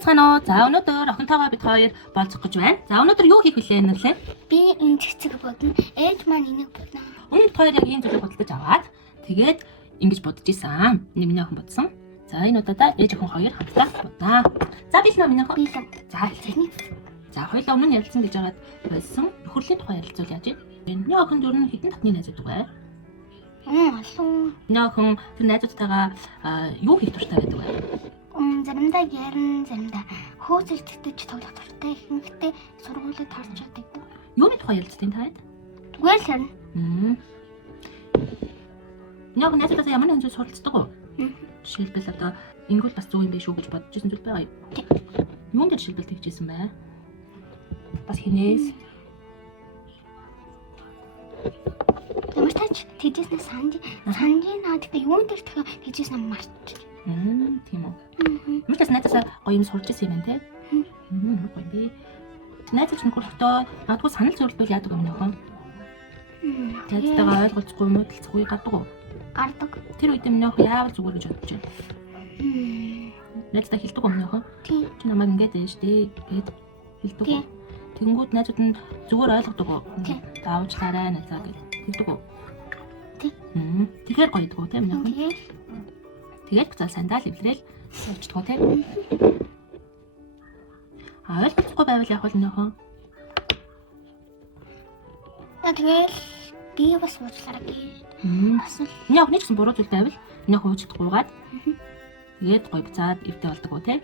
Байцгаана уу? За өнөөдөр охинтойгоо бид хоёр болцох гэж байна. За өнөөдөр юу хийх вүлээ нэрлээ? Би энэ цэцэг бодно. Ээж маань энийг бодно. Өнөөдөр хоёр яг ийм зүйлийг бодолдож аваад тэгээд ингэж бодож исэн. Миний охин бодсон. За энэ удаадаа ээж охин хоёр хамтдаа боднаа. За би л миний охин. Би л. За хэлцгээе. За хоёулаа өмнө нь ярилцсан гэж байгаад байсан. Нөхөрлийн тухай ярилцуул яаж вэ? Миний охин зөв нь хитэн татны найзууд байгаа. Алуу. Миний охин тэр найзуудтайгаа юу хийх дуртай байдаг вэ? Заримдаа ярин, заримдаа хөөцөлтөж тоглох дуртай. Ихэнхдээ сургуулиуд харж чаддаг. Юуны тухай ярилцдаг таад? Зүгээр л харин. Миний охин найзуудтай ямар нэгэн зүйл суралцдаг уу? Жишээлбэл одоо ингүүл бас зөв юм биш үү гэж бодож ирсэн зүйл байгаа юу? Юунд жишээлбэл тэгжсэн бэ? Бас хинээс Ямар тач тэгжсэн санджи наад гэхдээ юунд дээр тэгжсэн марч. Тийм үү. Мэдээс найзаас гоё юм сурч ирсэн юм байна те. Гоё би. Найзаас нь хөртөө надгүй санал зөвлөлтөө яадаг юм нөхөн. Найзтайгаа ойлголцохгүй мөдөлцөхгүй гадаг уу? Гардаг. Тэр үед минь нөхөн яавал зүгээр гэж бодож байна. Найзтай хэлдэг юм нөхөн. Тийм. Чи намайг ингэж дээ штэ гэд хэлдэг үү? Тэнгүүд найзууд нь зүгээр ойлгодог уу? Заавчлаарай найзаа гэж хэлдэг үү? Тийм. Тэгэхээр гоё дгүү те минь нөхөн. Тэгээд буцаал сандал эвлэрэл явчихдгоо те. Ойлгохгүй байвал яг л нөхөн. Тэгэл би бас уучлаарай гэж. Бас л миний охины ч гэсэн буруу зүйл байвал миний охин уучлахгүйгээд тэгээд гоё буцаад эвдээ болдог уу те.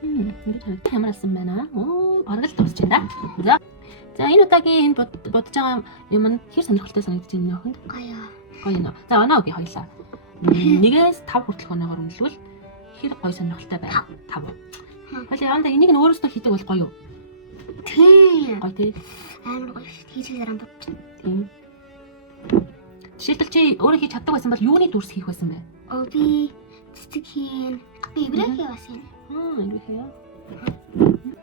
Ингээд ямар алсан байна. Бараг л дуусч байна да. За энэ удаагийн энэ бодож байгаа юм нь хэр сонирхолтой санагдаж байна миний охинд? Гоё нөө. За оноо үгүй хоёлаа. 1-5 хүртэлх оноогоор үнэлвэл хэр гоё сонирхолтой байна? 5. Хойлоо яанда энийг нь өөрөөсөө хийдэг бол гоё юу? тийм. Гоё тий. Амар гоё хийж дараа бодож. Тийм. Жишээлбэл чи өөрөө хийж чаддаг байсан бол юуны дүрс хийх байсан бэ? Би цэцэг хийн. Би эврэхий бас юм. Эврэхий яа.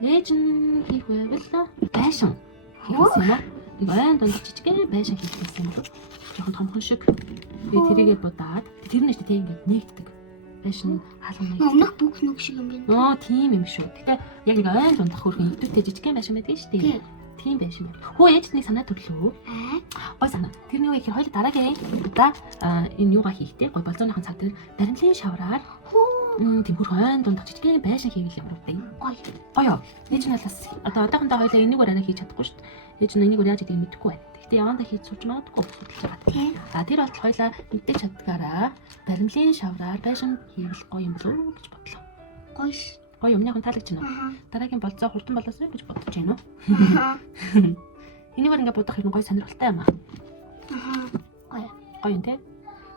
Ээж нь хийх байвал байшин хийх байсан юм аа. Нэг ойн донд жижигхэн байшин хийх байсан юм бол жоохон томхон шиг би тэрийгээ бодаад тэр нь шүү дээ ингээд нэгддэг. Байшин хаалган нэгддэг. Өмнөх бүх нүг шиг юм байна. Тийм юм шүү. Гэтэ яг нэг ойн дундах хөргөн идэвхтэй жижигхэн байшин байдаг шүү дээ. Тийм байшин. Хөө ээжний санаа төрлөө. Гой санаа. Тэрний үеийг хоёул дараагийн удаа энэ юугаа хийхтэй гой болзооныхон цаг дээр баримлын шавраар тэмхүр хойн дундах жижигхэн байшин хийвэл ямар вэ? Гоё. Ээж нь бас одоо одоохондоо хоёул энийгээр арай хийж чадахгүй шүү дээ. Ээж нь энийгээр яаж хийдэг мэдэхгүй байна. Гэхдээ явандаа хийж сууж магадгүй судалж байгаа. За тэр бол хоёлаа мэдээж чаддгаараа баримлын шавраар байшин хийвэл гоё юм болов уу гэж бодлоо. Гоё ш. Гоё юмныхан таалагч байна. Дараагийн болзоо хурдан болоосоо гэж бодож байна уу? Энийгээр ингээд бодох юм гоё сонирхолтой юм аа. Гоё. Гоё юм те.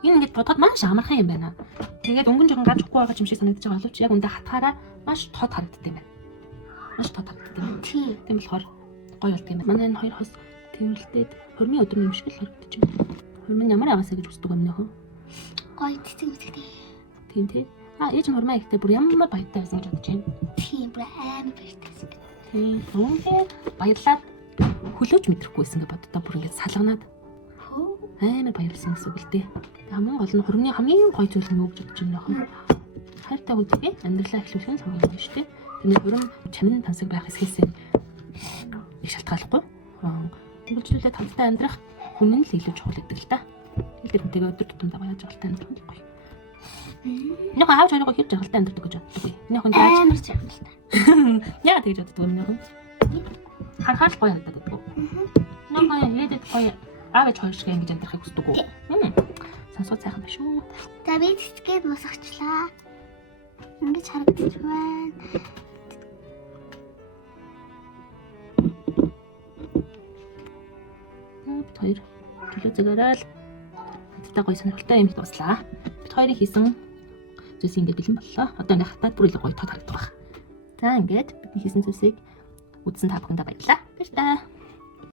Энэ ингээд бодоход маш амархан юм байна. Тэгээд өнгөн жоохон гажихгүй байгаа юм шиг санагдаж байгаа боловч яг үндэ хатгаараа маш тод харагддаг юм байна. Маш тод харагддаг юм. Тийм болохоор гоё болт юм байна. Манай энэ хоёр хос тэмрэлтэд хормын өдөр юм шиг л харагдаж байна. Хормын ямар аваасаа гэж үздэг юм нөхөн. Гоё цэцэг үсгтэй. Тийм те. Ээж нь хормоо ихтэй бүр ямар баяртай байсан гэж бодож байна. Тийм бүр амар баяртай. Тийм. Үнэхээр баярлаад хөлөөч мэдрэхгүйсэн гэж боддоо бүр ингээд салганаад амар баярлсан гэсэн үг л дээ. Хамгийн гол нь хурны хамгийн гоё зүйл нь юу гэж бодож байна нөхөн. Хайртай хүнтэй амьдралаа эхлүүлэх нь хамгийн гоё шүү дээ. Тэний хурам чамин тансаг байх эсхээсээ их шалтгааллахгүй. Тэгвэл тавтай амьдрах хүн нь л илүү чухал гэдэг л та. Тэр хүнтэйгээ өдөр тутамдаа яаж жаргалтай амьдрах нь гоё. Нөхөн аавч хоёроо хэр жаргалтай амьдрдаг гэж боддог вэ? Нөхөн яаж амар жаргалтай. Яагаад тэгж боддог вэ нөхөн? Харахаар гоё харагдаад байдаг уу? Нөхөн яагаад гоё аавч хоёр шиг ингэж амьдрахыг хүсдэг үү? Сонсоод сайхан байна шүү. За би цэцгээд босгочлаа. Ингэж харагдаж байна. Бид хоёр төлөө зэгээрэл хэдтэй гоё сонирхолтой юм дуслаа. Бид хоёрын хийсэн зүйлс ингэ бэлэн боллоо. Одоо ингэ хатаад бүр илүү гоё тод харагдах байх. За ингээд бидний хийсэн зүйлсийг үзсэн та бүхэндээ баярлалаа. Баярлалаа.